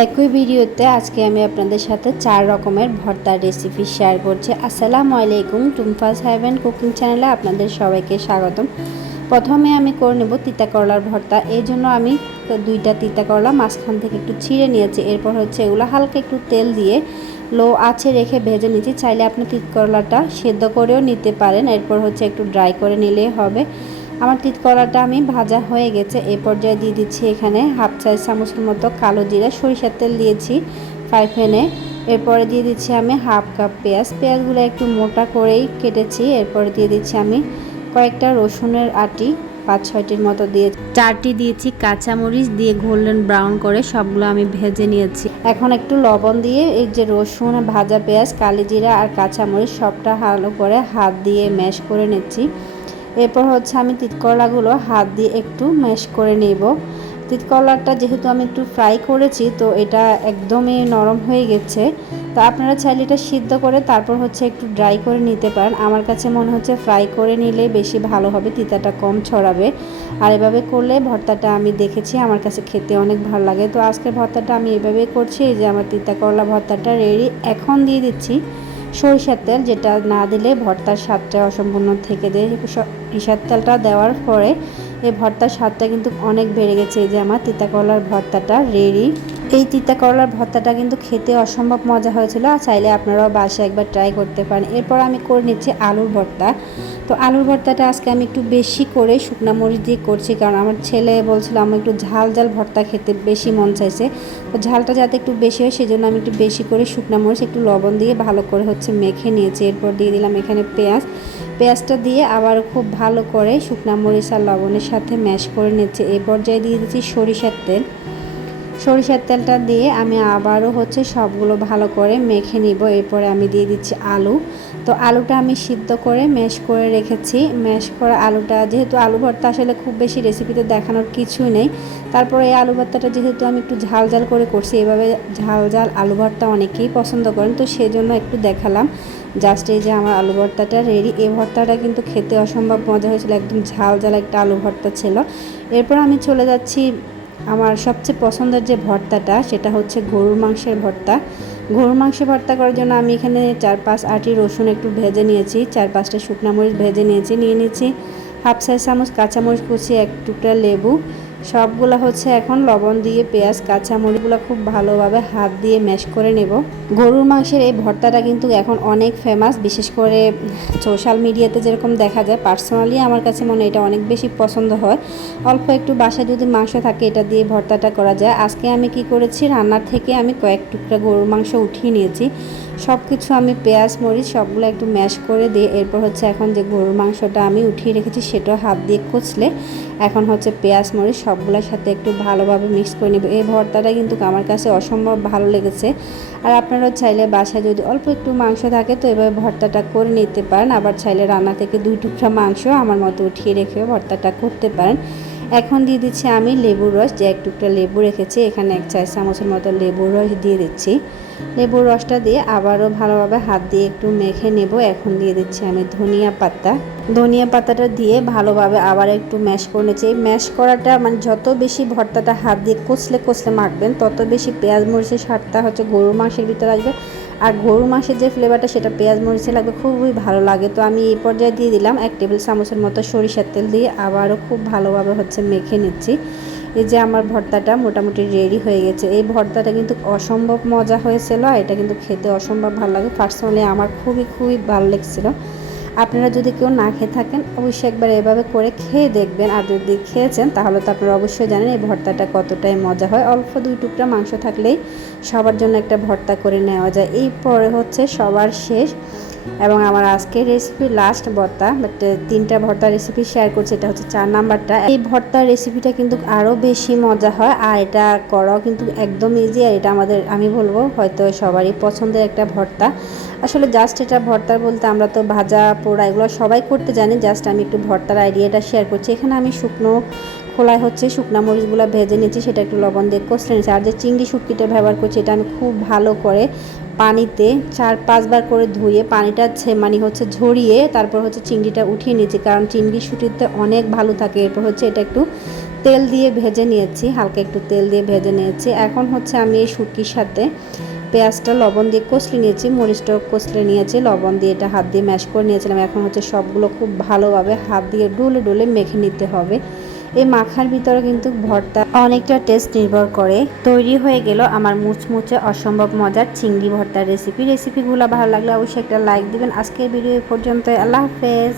একই ভিডিওতে আজকে আমি আপনাদের সাথে চার রকমের ভর্তার রেসিপি শেয়ার করছি। আসসালামু আলাইকুম, টুমফাস হ্যাভেন কুকিং চ্যানেলে আপনাদের সবাইকে স্বাগতম। প্রথমে আমি করে নেব তিতা করলার ভর্তা। এই জন্য আমি দুইটা তিতা করলা মাঝখান থেকে একটু ছিঁড়ে নিয়েছি। এরপর হচ্ছে এগুলো হালকা একটু তেল দিয়ে লো আছে রেখে ভেজে নিচ্ছি চাইলে আপনি তিত করলাটা সেদ্ধ করেও নিতে পারেন। এরপর হচ্ছে একটু ড্রাই করে নিলেই হবে। আমার তিত কলাটা আমি ভাজা হয়ে গেছে। এ পর্যায়ে দিয়ে দিচ্ছি এখানে হাফ চাই চামচের মতো কালো জিরা, সরিষার তেল দিয়েছি ফ্রাই প্যানে। এরপরে দিয়ে দিচ্ছি আমি হাফ কাপ পেঁয়াজ। পেঁয়াজগুলো একটু মোটা করেই কেটেছি। এরপরে দিয়ে দিচ্ছি আমি কয়েকটা রসুনের আটি, পাঁচ ছয়টির মতো দিয়ে চারটি দিয়েছি কাঁচামরিচ দিয়ে গোল্ডেন ব্রাউন করে সবগুলো আমি ভেজে নিয়েছি। এখন একটু লবণ দিয়ে এই যে রসুন, ভাজা পেঁয়াজ, কালি জিরা আর কাঁচামরিচ সবটা ভালো করে হাত দিয়ে ম্যাশ করে নিচ্ছি। এরপর হচ্ছে আমি তিতকরলাগুলো হাত দিয়ে একটু ম্যাশ করে নেব। তিতকরলাটা যেহেতু আমি একটু ফ্রাই করেছি, তো এটা একদমই নরম হয়ে গেছে। তো আপনারা চাইলে এটা সিদ্ধ করে তারপর হচ্ছে একটু ড্রাই করে নিতে পারেন। আমার কাছে মনে হচ্ছে ফ্রাই করে নিলে বেশি ভালো হবে, তিতাটা কম ছড়াবে। আর এভাবে করলে ভর্তাটা আমি দেখেছি, আমার কাছে খেতে অনেক ভালো লাগে। তো আজকে ভর্তাটা আমি এভাবেই করছি যে আমার তিতা করলা ভর্তাটা রেডি এখন দিয়ে দিচ্ছি। সরিষার তেল যেটা না দিলে ভর্তার স্বাদটা অসম্পূর্ণ থেকে দেয়। সরিষার তেলটা দেওয়ার পরে এই ভর্তার স্বাদটা কিন্তু অনেক বেড়ে গেছে। যে আমার তিতা করলার ভর্তাটা রেডি। এই তিতা করলার ভর্তাটা কিন্তু খেতে অসম্ভব মজা হয়েছিল। আর চাইলে আপনারাও বাসায় একবার ট্রাই করতে পারেন। এরপর আমি করে নিচ্ছি আলুর ভর্তা। তো আলুর ভর্তাটা আজকে আমি একটু বেশি করে শুকনা মরিচ দিয়ে করছি। কারণ আমার ছেলে বলছিল, আমার একটু ঝাল ঝাল ভর্তা খেতে বেশি মন চাইছে। তো ঝালটা যাতে একটু বেশি হয় সেই জন্য আমি একটু বেশি করে শুকনা মরিচ, একটু লবণ দিয়ে ভালো করে হচ্ছে মেখে নিয়েছি। এরপর দিয়ে দিলাম এখানে পেঁয়াজ। পেঁয়াজটা দিয়ে আবার খুব ভালো করে শুকনা মরিচ আর লবণের সাথে ম্যাশ করে নিচ্ছে। এই পর্যায়ে দিয়ে দিচ্ছি সরিষার তেল। সরিষার তেলটা দিয়ে আমি আবারও হচ্ছে সবগুলো ভালো করে মেখে নিব। এরপরে আমি দিয়ে দিচ্ছি আলু। তো আলুটা আমি সিদ্ধ করে ম্যাশ করে রেখেছি। ম্যাশ করা আলুটা, যেহেতু আলু ভর্তা আসলে খুব বেশি রেসিপিতে দেখানোর কিছুই নেই। তারপরে এই আলু ভর্তাটা যেহেতু আমি একটু ঝাল ঝাল করে করছি, এভাবে ঝাল ঝাল আলু ভর্তা অনেকেই পছন্দ করেন। তো সেই জন্য একটু দেখালাম। জাস্ট এই যে আমার আলু ভর্তাটা রেডি এই ভর্তাটা কিন্তু খেতে অসম্ভব মজা হয়েছিল। একদম ঝাল ঝাল একটা আলু ভর্তা ছিল। এরপর আমি চলে যাচ্ছি আমার সবচেয়ে পছন্দের যে ভর্তাটা, সেটা হচ্ছে গরুর মাংসের ভর্তা। গরুর মাংস ভর্তা করার জন্য আমি এখানে চার পাঁচ আটি রসুন একটু ভেজে নিয়েছি চার পাঁচটা শুকনা মরিচ ভেজে নিয়েছি, নিয়ে নিয়েছি হাফ সাইজ চামচ কাঁচামরিচ কুচি, এক টুকরা লেবু সবগুলো হচ্ছে এখন লবণ দিয়ে, পেঁয়াজ কাঁচা মরিচগুলো খুব ভালোভাবে হাত দিয়ে ম্যাশ করে নেব। গরুর মাংসের এই ভর্তাটা কিন্তু এখন অনেক ফেমাস বিশেষ করে সোশ্যাল মিডিয়াতে যেরকম দেখা যায়। পার্সোনালি আমার কাছে মনে এটা অনেক বেশি পছন্দ হয়। অল্প একটু বাসায় যদি মাংস থাকে, এটা দিয়ে ভর্তাটা করা যায়। আজকে আমি কি করেছি, রান্নার থেকে আমি কয়েক টুকরা গরুর মাংস উঠিয়ে নিয়েছি। সব কিছু আমি পেঁয়াজ, মরিচ সবগুলো একটু ম্যাশ করে দিয়ে এরপর হচ্ছে এখন যে গরুর মাংসটা আমি উঠিয়ে রেখেছি সেটাও হাত দিয়ে কুচলে এখন হচ্ছে পেঁয়াজ, মরিচ সবগুলোর সাথে একটু ভালোভাবে মিক্স করে নেব। এই ভর্তাটা কিন্তু আমার কাছে অসম্ভব ভালো লেগেছে। আর আপনারাও চাইলে বাসায় যদি অল্প একটু মাংস থাকে তো এভাবে ভর্তাটা করে নিতে পারেন। আবার চাইলে রান্না থেকে দুই টুকরা মাংস আমার মতো উঠিয়ে রেখেও ভর্তাটা করতে পারেন। এখন দিয়ে দিচ্ছি আমি লেবুর রস, যে এক টুকরা লেবু রেখেছি, এখানে এক চার চামচের মতো লেবুর রস দিয়ে দিচ্ছি। লেবুর রসটা দিয়ে আবারও ভালোভাবে হাত দিয়ে একটু মেখে নেব। এখন দিয়ে দিচ্ছি আমি ধনিয়া পাতা। ধনিয়া পাতাটা দিয়ে ভালোভাবে আবার একটু ম্যাশ করে নিচ্ছি। এই ম্যাশ করাটা মানে যত বেশি ভর্তাটা হাত দিয়ে কচলে কচলে মাখবেন, তত বেশি পেঁয়াজ মরিচের স্বাদটা হচ্ছে গরুর মাংসের ভিতরে আসবে। আর গরু মাংসের যে ফ্লেভারটা সেটা পেঁয়াজ মরিচে লাগবে, খুবই ভালো লাগে। তো আমি এই পর্যায়ে দিয়ে দিলাম এক টেবিল চামচের মতো সরিষার তেল দিয়ে আবারও খুব ভালোভাবে হচ্ছে মেখে নিচ্ছি। এই যে আমার ভর্তাটা মোটামুটি রেডি হয়ে গেছে। এই ভর্তাটা কিন্তু অসম্ভব মজা হয়েছিল এটা কিন্তু খেতে অসম্ভব ভালো লাগে। পার্সোনালি আমার খুবই খুবই ভালো লেগেছিলো। আপনারা যদি কেউ না খেয়ে থাকেন, অবশ্যই একবার এভাবে করে খেয়ে দেখবেন। আর যদি খেয়েছেন, তাহলে তো আপনারা অবশ্যই জানেন এই ভর্তাটা কতটাই মজা হয়। অল্প দুই টুকরা মাংস থাকলেই সবার জন্য একটা ভর্তা করে নেওয়া যায়। এই পরে হচ্ছে সবার শেষ। এবং আমার আজকের রেসিপি লাস্ট ভর্তা বাট তিনটা ভর্তা রেসিপি শেয়ার করছি, এটা হচ্ছে চার নাম্বারটা। এই ভর্তার রেসিপিটা কিন্তু আরও বেশি মজা হয়, আর এটা করাও কিন্তু একদম ইজি আর এটা আমাদের, আমি বলব, হয়তো সবারই পছন্দের একটা ভর্তা। আসলে জাস্ট এটা ভর্তার বলতে আমরা তো ভাজা, পোড়া এগুলো সবাই করতে জানি জাস্ট আমি একটু ভর্তার আইডিয়াটা শেয়ার করছি। এখানে আমি শুকনো খোলায় হচ্ছে শুকনা মরিচগুলো ভেজে নিচ্ছি সেটা একটু লবণ দিয়ে কষলে নিচ্ছি আর যে চিংড়ি শুটকিটা ব্যবহার করছি, এটা আমি খুব ভালো করে পানিতে চার পাঁচবার করে ধুয়ে পানিটা মানে হচ্ছে ঝরিয়ে তারপর হচ্ছে চিংড়িটা উঠিয়ে নিয়েছি। কারণ চিংড়ি শুটিতে অনেক ভালো থাকে। এরপর হচ্ছে এটা একটু তেল দিয়ে ভেজে নিয়েছি, হালকা একটু তেল দিয়ে ভেজে নিয়েছি। এখন হচ্ছে আমি এই শুটকির সাথে পেঁয়াজটা লবণ দিয়ে কষলে নিয়েছি, মরিচটাও কষলে নিয়েছি, লবণ দিয়ে এটা হাত দিয়ে ম্যাশ করে নিয়েছিলাম। এখন হচ্ছে সবগুলো খুব ভালোভাবে হাত দিয়ে ডুলে ডুলে মেখে নিতে হবে। এই মাখার ভিতরে কিন্তু ভর্তা অনেকটা টেস্ট নির্ভর করে। তৈরি হয়ে গেল আমার মুচমুচে অসম্ভব মজার চিংড়ি ভর্তার রেসিপি রেসিপিগুলো ভালো লাগলে অবশ্যই একটা লাইক দিবেন। আজকের ভিডিও পর্যন্ত আল্লাহ হাফেজ।